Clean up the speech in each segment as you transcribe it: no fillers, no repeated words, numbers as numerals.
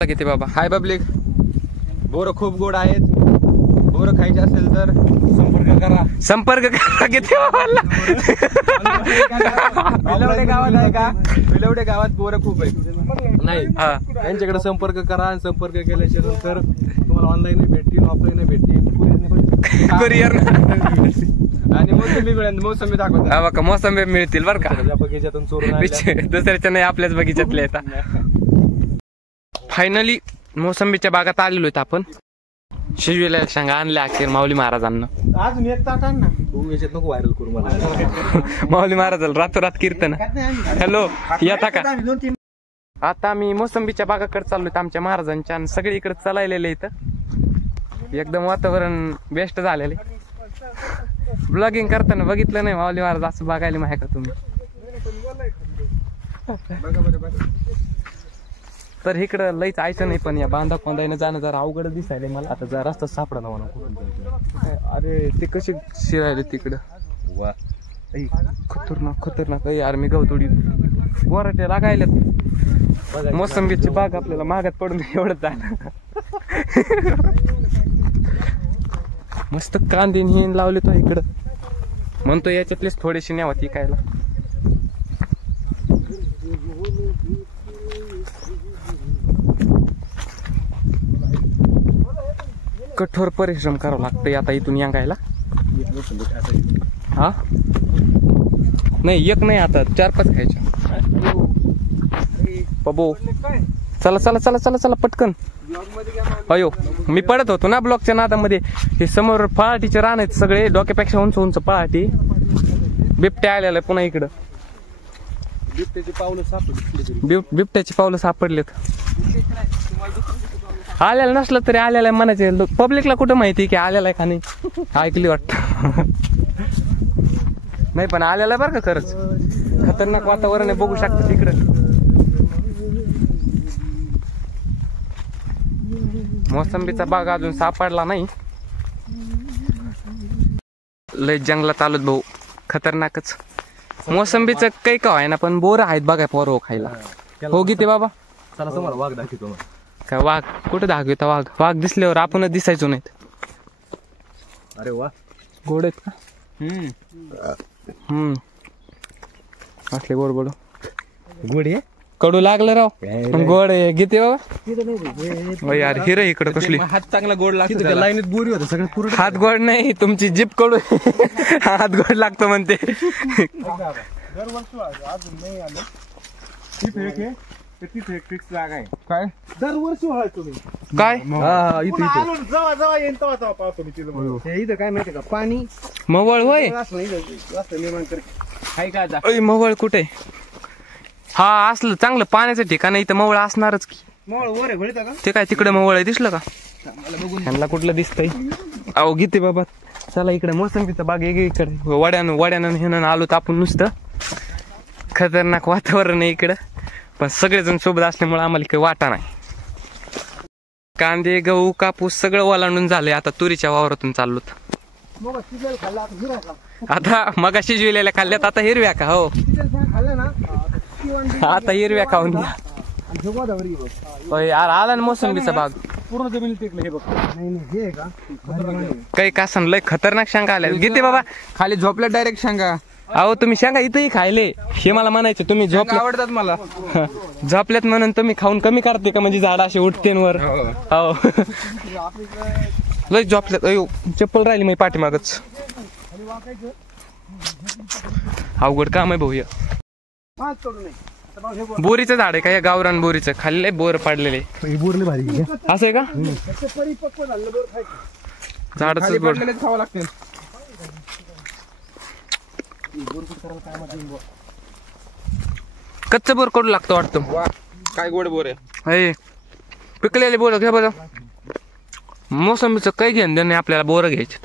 किती बाबा हाय पब्लिक, बोरं खूप गोड आहेत. बोरं खायचे असेल तर संपर्क करा. किती बाबा विलवडे गावात आहे का? विलवडे गावात बोरं खूप आहेत नाही. त्यांच्याकडे संपर्क करा आणि संपर्क केल्याच्या नंतर तुम्हाला ऑनलाईन भेटतील, ऑफलाईन भेटतील, कुरिअर आणि मोसंबी मिळेल. मोसंबी दाखवतो हा बघा, मोसंबी मिळतील बरं का. बगीच्यातून चोरून दुसऱ्याच्या नाही, आपल्याच बगीच्यातल्या येतात. फायनली मोसंबीच्या बागात आलेलो आहेत आपण. शिजविलेल्या शेंगा आणल्या अखेर माऊली महाराजांना. अजून एक ताट आण ना तू, याच्यात नको व्हायरल करू मला. माऊली महाराजाला रातोरात कीर्तन. हॅलो, येता का? आता आम्ही मोसंबीच्या बागाकडे चाललोय आमच्या महाराजांच्या, आणि सगळे इकडे चालायलेले इथं. एकदम वातावरण बेस्ट झालेले. ब्लॉगिंग करताना बघितलं नाही माऊली महाराज असं बघायला माहिती का तुम्ही? तर इकडं लईच आयचं नाही, पण या बांधा कोंदाईनं जाणं जरा अवघड दिसायला मला. आता जरा रस्ता सापडा ना म्हणून. अरे ते कसे शिरायले तिकडं. वा खतरनाक खतरनाक. यार मी गवतोडी गोराटे लागायल्यात. मोसंबीची बाग आपल्याला मागात पडून एवढंच झालं. मस्त कांदे हिन लावले तो इकडं. म्हणतो याच्यातलेच थोडेसे न्यावा ती खायला. कठोर परिश्रम करावं लागतंय आता इथून यांगायला. हा नाही, एक नाही, आता 4-5 खायच्या. बबो चला चला चला चला चला पटकन. अयो मी पडत होतो ना ब्लॉकच्या नादामध्ये. हे समोर पळाटीचे रान आहेत सगळे, डोक्यापेक्षा उंच उंच पळाटी. बिबट्या आलेला पुन्हा इकडं. बिबट्याची पावलं सापडलेत. आलेला नसलं तरी आलेला म्हणायचे. पब्लिकला कुठं माहिती की आलेला आहे का नाही, ऐकली वाटत नाही, पण आलेला आहे बरं का. खरंच खतरनाक वातावरण आहे, बघू शकता तिकडं. मोसंबीचा बाग अजून सापडला नाही. लय जंगलात आलोत भाऊ, खतरनाकच. मोसंबीचं काही का आहे ना, पण बोर आहेत बघा पोरं खायला. हो गीते बाबा, चला समोर वाघ दाखवतो. काय वाघ कुठे दाखवता? वाघ वाघ दिसल्यावर आपणच दिसायचो नाहीत. अरे वा, गोड आहेत का? असले गोड गोड. गोड आहे, कडू लागलं राव. गोड आहे गीते बाबा. यार हिर इकडं कसली. हात चांगला गोड लागतो. लाईनीत बोरी होतं सगळं पूर्ण. हात गोड नाही, तुमची जीभ कडू. हात गोड लागतो म्हणते. काय दरवर्षी व्हाय तुम्ही काय? इथं काय माहिती का, पाणी मवळ होय. मवळ कुठे? हा असलं चांगलं पाण्याचं ठिकाण इथं मवळ असणारच की. ते काय तिकडे मवळ आहे, दिसलं का? ह्यांना कुठलं दिसतंय? अहो गीते बाबा चला इकडे मोसंबीचा बाग इकडे. वड्यानं ह्यानं आलो तर आपण नुसतं. खतरनाक वातावरण आहे इकडं, पण सगळेजण सोबत असल्यामुळे आम्हाला काही वाटा नाही. कांदे गहू कापूस सगळं ओलांडून झालंय. आता तुरीच्या वावरातून चाललो. आता मगा शिजविलेल्या खाल्ल्यात, आता हिरव्या का? हो आता हिरव्या खाऊन घ्या. यार आला ना मोसंबीचा बाग पूर्ण जमीन टेकलं. हे बघ काही कासन लय खतरनाक शेंगा आल्या. गीते बाबा खाली झोपल्या डायरेक्ट शेंगा. अहो तुम्ही शेंगा इथंही खायले, हे मला म्हणायचं. तुम्ही झोपल्या आवडतात मला. झोपल्यात म्हणून तुम्ही खाऊन कमी करते का? म्हणजे झाड असे उठते वर. हो लय झोपल्यात. अयो चप्पल राहिली मी पाठीमागच. अवघड काम आहे भाऊ. बोरीचं झाड आहे का? या गावरान बोरीचं खाल्ले, बोर पाडलेले. बोरले भारी असं आहे का? झाडच खावं लागते. कच्च बोर कडू लागतो वाटतं. काय गोड बोर आहे. पिकलेले बोर घ्या बरं. मोसंबीचं काही घेणं देणं नाही आपल्याला, बोर घ्यायचे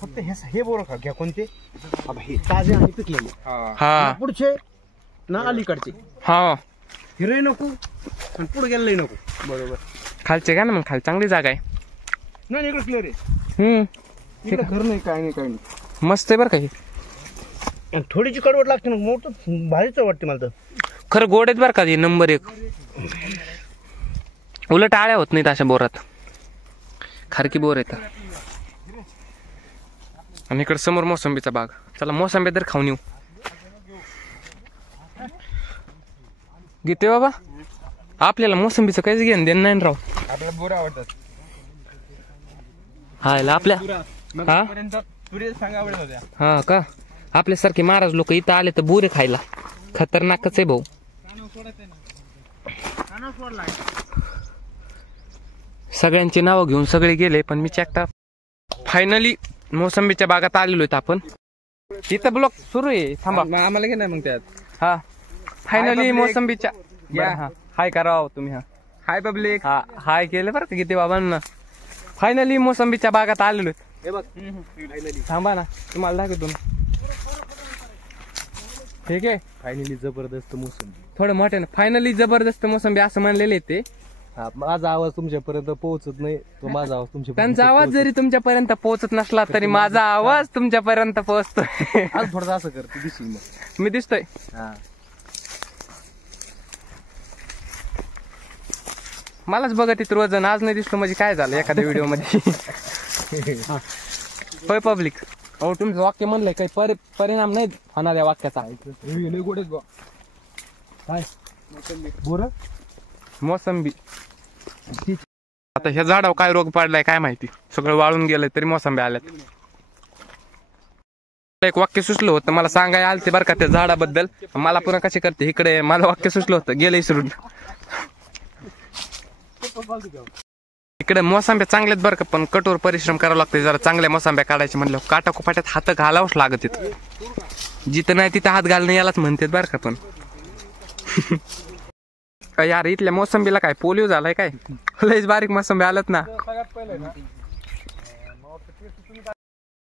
फक्त. हे बोर खा घ्या. कोणते? हे ताजे आणि पिकलेले. हा पुढचे ना अलीकडचे. हा हिरोही नको आणि पुढे गेलंही नको. बरोबर. खालचे का ना मग, खाली चांगली जागा आहे. नाही इकडे क्लिअर आहे. घर नाही काय नाही काय नाही. मस्त आहे बरं का. थोडीची कडवट लागते ना, मोठं भारीच वाटते मला तर. खरं गोड आहेत बरं का, नंबर 1. उलट आळ्या होत नाहीत अशा बोरात, खारकी बोर येतात. आणि इकडे समोर मोसंबीचा बाग. चला मोसंबी तर खाऊन येऊ. गीते बाबा, आपल्याला मोसंबीचं काहीच घेणं देणं नाही राव. आपल्याला बोर आवडतात. हा आपल्या हा सांगा आवडत होत्या. हा का, आपल्यासारखे महाराज लोक इथं आले तर बुरे खायला. खतरनाकच आहे भाऊ. सगळ्यांची नावं घेऊन सगळे गेले, पण मी चॅकटा फायनली मोसंबीच्या बागात आलेलो आहेत आपण. इथं ब्लॉक सुरू आहे. थांबा आम्हाला घे नाही मग त्यात. हा फायनली मोसंबीच्या हाय करा तुम्ही. हा हाय पब्लिक. हा हाय केलं बरं का किती बाबांना. फायनली मोसंबीच्या बागात आलेलो. थांबा ना, तुम्हाला दाखवतो. ठीक आहे. फायनली जबरदस्त मोसंबी. थोडं मोठे ना. फायनली जबरदस्त मोसंबी असं म्हणलेले ते. माझा आवाज तुमच्यापर्यंत पोहोचत नाही, तो माझा आवाज तुमच्या. त्यांचा आवाज जरी तुमच्यापर्यंत पोहोचत नसला तरी माझा आवाज तुमच्यापर्यंत पोहोचतोय. आज थोडं असं कर, तू दिसशील मग. मी दिसतोय. मलाच बघत येत रोज, आज नाही दिसलो म्हणजे काय झालं एखाद्या व्हिडिओ मध्ये. होय पब्लिक. अहो तुमचं वाक्य म्हणलंय काही परिणाम नाही होणार या वाक्याचा. काय बोर मोसंबी. आता ह्या झाडावर काय रोग पडलाय काय माहिती, सगळं वाळून गेलंय तरी मोसंबी आल्यात. एक वाक्य सुचलं होतं मला सांगाय आलते बरं का त्या झाडाबद्दल. मला पुन्हा कशी करते इकडे, मला वाक्य सुचलं होतं गेलं इसरून. इकडे मोसंब्या चांगल्यात बरं का, पण कठोर परिश्रम करावं लागतं जरा चांगल्या मोसंब्या काढायचे म्हणलं. काटाकोपाट्यात हात घालावंच लागत तिथं. जिथं नाही तिथं हात घालणं यालाच म्हणतात बरं का. पण यार इथल्या मोसंबीला काय पोलिओ झालाय काय, लयच बारीक मोसंबी आलत ना.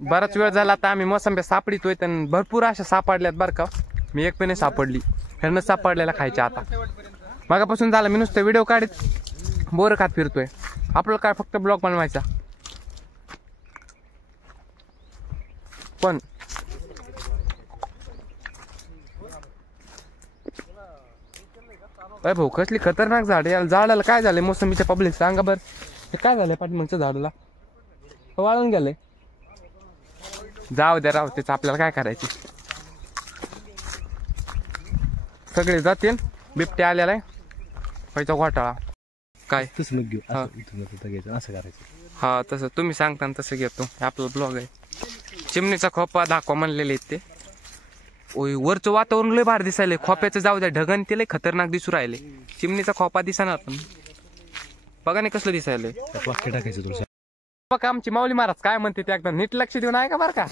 बराच वेळ झाला आता आम्ही मोसंब्या सापडितोय, तर भरपूर अशा सापडल्यात बरं का. मी एक पण सापडली, ह्यांना सापडलेला खायच्या. आता मागापासून झालं मी नुसतं व्हिडिओ काढत बोर खात फिरतोय. आपल्याला काय फक्त ब्लॉग बनवायचा. पण अरे भाऊ कसली खतरनाक झाड आहे. झाडाला काय झालंय मोसंबीच्या पब्लिक सांगा बरं. हे काय झालंय पाठीमागच्या झाडाला, वाळून गेलंय. जाऊ द्या राव, त्याच आपल्याला काय करायचे. सगळे जातील. बिबट्या आलेला आहे, पैसा घोटाळा काय तसं घेऊ. असं करायचं. हा तसं तुम्ही सांगता तसं घेतो. आपला ब्लॉग आहे. चिमणीचा खोपा दाखवा म्हणलेले आहेत ते. ओय वरचं वातावरण लय भारी दिसायले. खोप्याचं जाऊ द्या, ढगन ते लय खतरनाक दिसू राहिले. चिमणीचा खोपा दिसणार पण बघा नाही कसलं दिसायलंय. वाक्य टाकायचं तुला. बघा आमची माऊली महाराज काय म्हणते ते एकदम नीट लक्ष देऊन आहे का बरं का.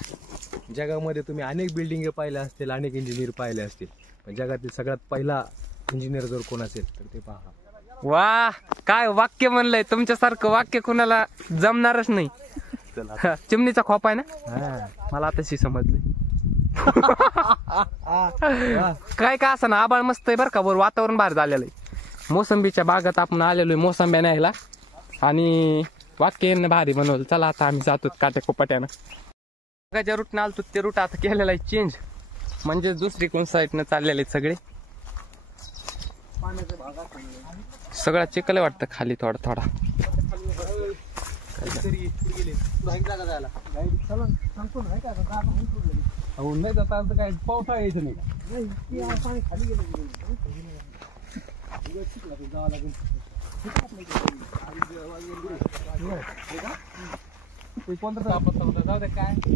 जगामध्ये तुम्ही अनेक बिल्डिंग पाहिल्या असतील, अनेक इंजिनियर पाहिले असतील, पण जगातील सगळ्यात पहिला इंजिनियर जर कोण असेल तर ते पहा. वा काय वाक्य म्हणलंय. तुमच्यासारखं वाक्य कुणाला जमणारच नाही. चिमणीचा खोपा आहे ना, मला आताशी समजलं. काय का असं ना, आबाळ मस्त आहे बरं का. वर वातावरण बाहेर झालेलं आहे. मोसंबीच्या बागात आपण आलेलो आहे मोसंब्या न्यायला, आणि वाक्य भारी बनवलं. चला आता आम्ही जातो काट्या कोपाट्यानं. ज्या रूटनं आलतो ते रूट आता केलेला आहे चेंज, म्हणजे दुसरी कोण साईडनं चाललेले आहेत सगळे. सगळा चिखल वाटतं खाली थोडा थोडा. नाही जाता काय पावसा यायचं नाही.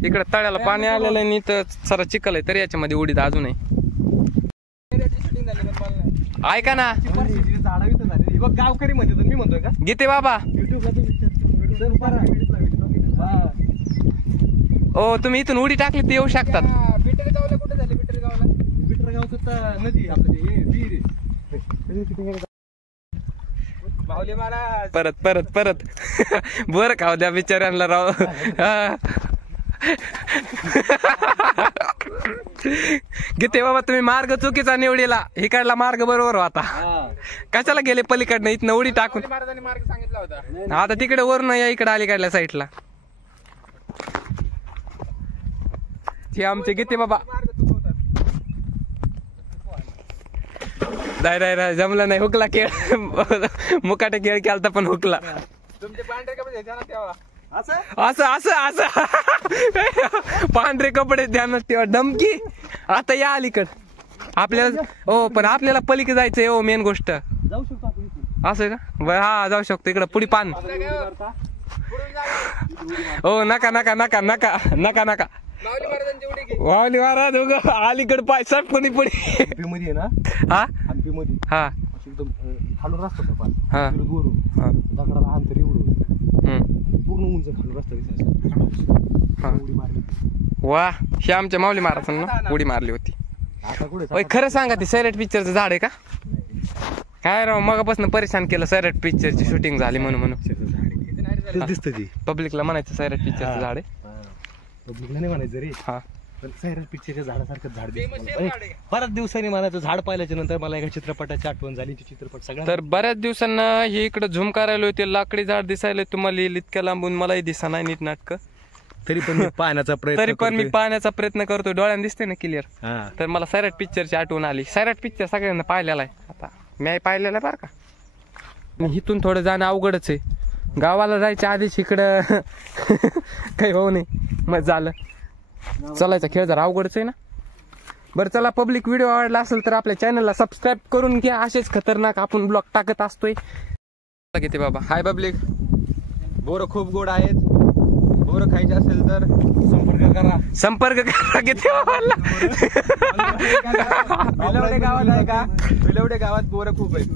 इकडे तळ्याला पाणी आलेलं आहे, तर सारा चिखल आहे, तरी याच्यामध्ये उडीत अजून आहे. ऐका ना गावकरी म्हणते मी म्हणतोय का गीते बाबा. ओ तुम्ही इथून उडी टाकली तर येऊ शकतात. बिटरगावला कुठे झाले? बिटरगावचं नदी आपलं परत परत परत बर खाऊ द्या बिचाऱ्यांना राव. गीते बाबा तुम्ही मार्ग चुकीचा निवडीला, इकडला मार्ग बरोबर होता. कशाला गेले पलीकडनं इथनं उडी टाकून. मार्ग सांगितला होता. आता तिकडे वरून या, इकडे अलीकडल्या साईडला. हे आमचे गीते बाबा. नाही जमलं नाही. हुकला खेळ मुकाटे खेळ केलता पण हुकला. तुमचे पांढरे कपडे ध्यानात ठेवा. असं असं असं पांढरे कपडे ध्यानात ठेवा. धमकी आता या अलीकड आपल्याला. हो पण आपल्याला पलीकडे जायचंय. हो मेन गोष्ट जाऊ शकतो आपण. असं का बरं. हा जाऊ शकतो इकडं पुढे पान. हो नका नका नका नका नका नका. वावली महाराज अलीकड पाय सट पुढे पुढे मध्ये ना. हा हंपी मध्ये हा एकदम खालून रस्ता होता पान. हा वरून हा दगडाला अंतर एवढं पूर्ण उंच खालून रस्ता दिसायचा. हा. उडी मारली. वा हे आमच्या माऊली महाराजांना उडी मारली होती. आता कुठे ओय खरं सांगा ते सैराट पिक्चरचं झाड आहे का काय राव. मगापासून परेशान केलं सैराट पिक्चरची शूटिंग झाली म्हणून दिसत ती पब्लिकला म्हणायचं सैराट पिक्चरचं झाड आहे. पब्लिकला नाही म्हणायचं रे. हा पण सैराट पिक्चरच्या झाडासारखं झाड दिसतं. बऱ्याच दिवसांनी मला तो झाड पाहिल्याच्या नंतर मला एका चित्रपटाची आठवण झाली. चित्रपट सगळं तर बऱ्याच दिवसांना हे इकडे झूम करायला होते. लाकडी झाड दिसायला तुम्हाला इतक्या लांबून मलाही दिसा नाही नीट नाटक. तरी पण मी पाहण्याचा प्रयत्न तरी पण मी पाहण्याचा प्रयत्न करतोय. डोळ्याने दिसते ना क्लिअर. हा. तर मला सैराट पिक्चरची आठवण आली. सैराट पिक्चर सगळ्यांना पाहिलेला आहे. आता मी पाहिलेला आहे बरं का. आणि इथून थोडं जाणं अवघडच आहे. गावाला जायच्या आधीच इकडं काही होऊ नये मग झालं. चलायचा खेळ जरा अवघडच आहे ना. बरं चला पब्लिक व्हिडिओ आवडला असेल तर आपल्या चॅनलला सबस्क्राईब करून घ्या. असेच खतरनाक आपण ब्लॉग टाकत असतोय. किती बाबा हाय पब्लिक. बोरं खूप गोड आहेत. बोरं खायचे असेल तर संपर्क करा. किती बिलवडे गावात आहे का. बिलवडे गावात बोरं खूप आहेत.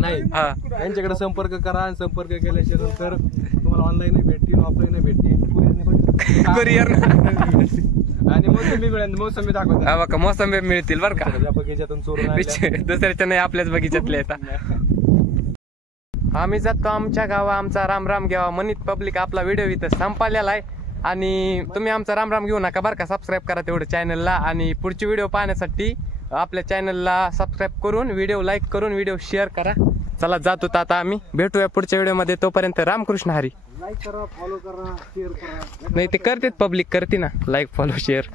नाही त्यांच्याकडे संपर्क करा आणि संपर्क केल्याच्या नंतर तुम्हाला ऑनलाईन भेटतील ऑफलाईन भेटतील. कुरिअर आणि मोसंबी दाखवतात. हा बघा मोसंबी मिळतील बरं का. बगीच्यातून चोरून दुसऱ्याच्या नाही आपल्याच बगीच्यातले येतात. आम्ही जातो आमच्या गावा. आमचा रामराम घ्यावा म्हणित पब्लिक आपला व्हिडिओ इथं संपलेला आहे. आणि तुम्ही आमचा रामराम घेऊ नका बरं का. सबस्क्राईब करा तेवढं चॅनलला. आणि पुढची व्हिडिओ पाहण्यासाठी आपल्या चॅनलला सबस्क्राईब करून व्हिडिओ लाईक करून व्हिडिओ शेअर करा. चला जातो आता आम्ही भेटूया पुढच्या व्हिडिओमध्ये. तोपर्यंत रामकृष्ण हरी. लाईक करा फॉलो करा शेअर करा. नाही ते करतेत पब्लिक करते ना लाईक फॉलो शेअर.